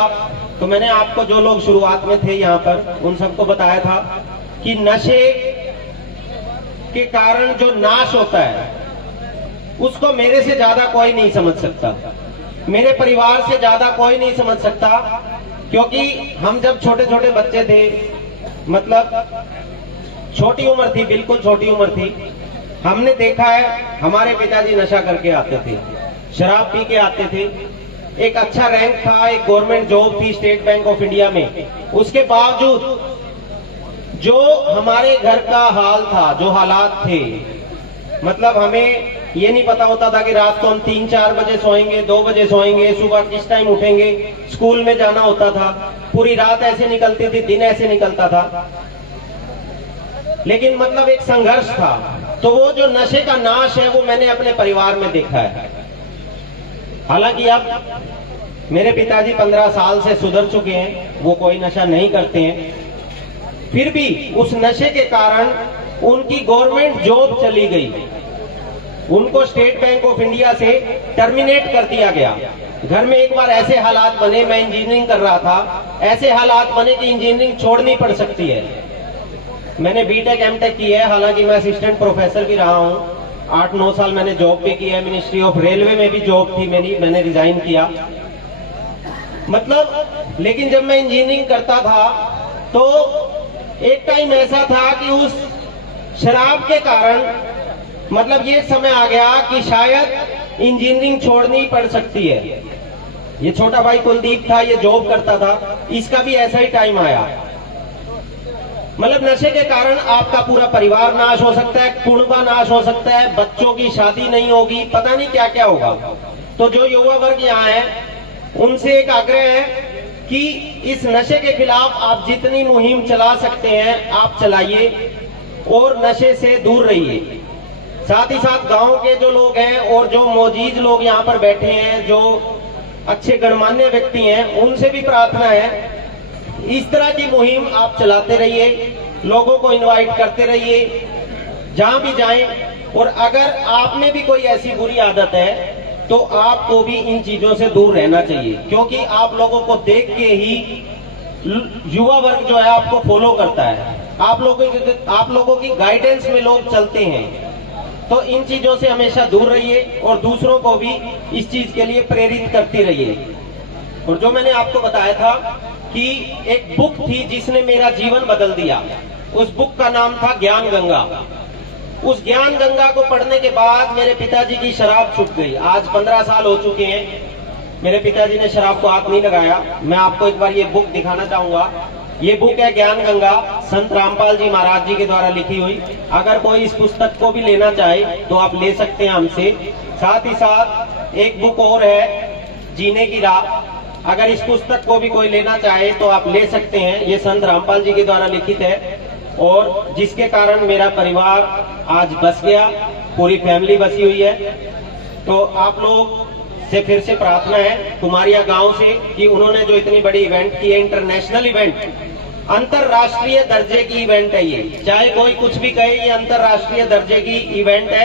तो मैंने आपको जो लोग शुरुआत में थे यहाँ पर उन सबको बताया था कि नशे के कारण जो नाश होता है उसको मेरे से ज्यादा कोई नहीं समझ सकता, मेरे परिवार से ज्यादा कोई नहीं समझ सकता। क्योंकि हम जब छोटे छोटे बच्चे थे, मतलब छोटी उम्र थी, बिल्कुल छोटी उम्र थी, हमने देखा है हमारे पिताजी नशा करके आते थे, शराब पी के आते थे। एक अच्छा रैंक था, एक गवर्नमेंट जॉब थी स्टेट बैंक ऑफ इंडिया में, उसके बावजूद जो हमारे घर का हाल था, जो हालात थे, मतलब हमें ये नहीं पता होता था कि रात को हम 3-4 बजे सोएंगे, 2 बजे सोएंगे, सुबह किस टाइम उठेंगे, स्कूल में जाना होता था, पूरी रात ऐसे निकलती थी, दिन ऐसे निकलता था। लेकिन मतलब एक संघर्ष था। तो वो जो नशे का नाश है वो मैंने अपने परिवार में देखा है। हालांकि अब मेरे पिताजी 15 साल से सुधर चुके हैं, वो कोई नशा नहीं करते हैं, फिर भी उस नशे के कारण उनकी गवर्नमेंट जॉब चली गई, उनको स्टेट बैंक ऑफ इंडिया से टर्मिनेट कर दिया गया। घर में एक बार ऐसे हालात बने, मैं इंजीनियरिंग कर रहा था, ऐसे हालात बने कि इंजीनियरिंग छोड़नी पड़ सकती है। मैंने बीटेक एमटेक की है, हालांकि मैं असिस्टेंट प्रोफेसर भी रहा हूं, 8-9 साल मैंने जॉब भी की है, मिनिस्ट्री ऑफ रेलवे में भी जॉब थी मेरी, मैंने रिजाइन किया। मतलब लेकिन जब मैं इंजीनियरिंग करता था तो एक टाइम ऐसा था कि उस शराब के कारण मतलब ये समय आ गया कि शायद इंजीनियरिंग छोड़नी पड़ सकती है। ये छोटा भाई कुलदीप था, ये जॉब करता था, इसका भी ऐसा ही टाइम आया। मतलब नशे के कारण आपका पूरा परिवार नाश हो सकता है, कुनबा नाश हो सकता है, बच्चों की शादी नहीं होगी, पता नहीं क्या क्या होगा। तो जो युवा वर्ग यहाँ है उनसे एक आग्रह है कि इस नशे के खिलाफ आप जितनी मुहिम चला सकते हैं आप चलाइए और नशे से दूर रहिए। साथ ही साथ गांव के जो लोग हैं और जो मौजूद लोग यहाँ पर बैठे हैं, जो अच्छे गणमान्य व्यक्ति हैं, उनसे भी प्रार्थना है इस तरह की मुहिम आप चलाते रहिए, लोगों को इनवाइट करते रहिए जहां भी जाएं। और अगर आप में भी कोई ऐसी बुरी आदत है तो आपको भी इन चीजों से दूर रहना चाहिए, क्योंकि आप लोगों को देख के ही युवा वर्ग जो है आपको फॉलो करता है, आप लोगों की गाइडेंस में लोग चलते हैं। तो इन चीजों से हमेशा दूर रहिए और दूसरों को भी इस चीज के लिए प्रेरित करती रहिए। और जो मैंने आपको बताया था कि एक बुक थी जिसने मेरा जीवन बदल दिया, उस बुक का नाम था ज्ञान गंगा। उस ज्ञान गंगा को पढ़ने के बाद मेरे पिताजी की शराब छूट गई। आज 15 साल हो चुके हैं, मेरे पिताजी ने शराब को हाथ नहीं लगाया। मैं आपको एक बार ये बुक दिखाना चाहूंगा। ये बुक है ज्ञान गंगा, संत रामपाल जी महाराज जी के द्वारा लिखी हुई। अगर कोई इस पुस्तक को भी लेना चाहे तो आप ले सकते हैं हमसे। साथ ही साथ एक बुक और है जीने की राह, अगर इस पुस्तक को भी कोई लेना चाहे तो आप ले सकते हैं। ये संत रामपाल जी के द्वारा लिखित है और जिसके कारण मेरा परिवार आज बस गया, पूरी फैमिली बसी हुई है। तो आप लोग से फिर से प्रार्थना है कुमारिया गांव से कि उन्होंने जो इतनी बड़ी इवेंट की है, इंटरनेशनल इवेंट, अंतरराष्ट्रीय दर्जे की इवेंट है ये, चाहे कोई कुछ भी कहे, ये अंतरराष्ट्रीय दर्जे की इवेंट है।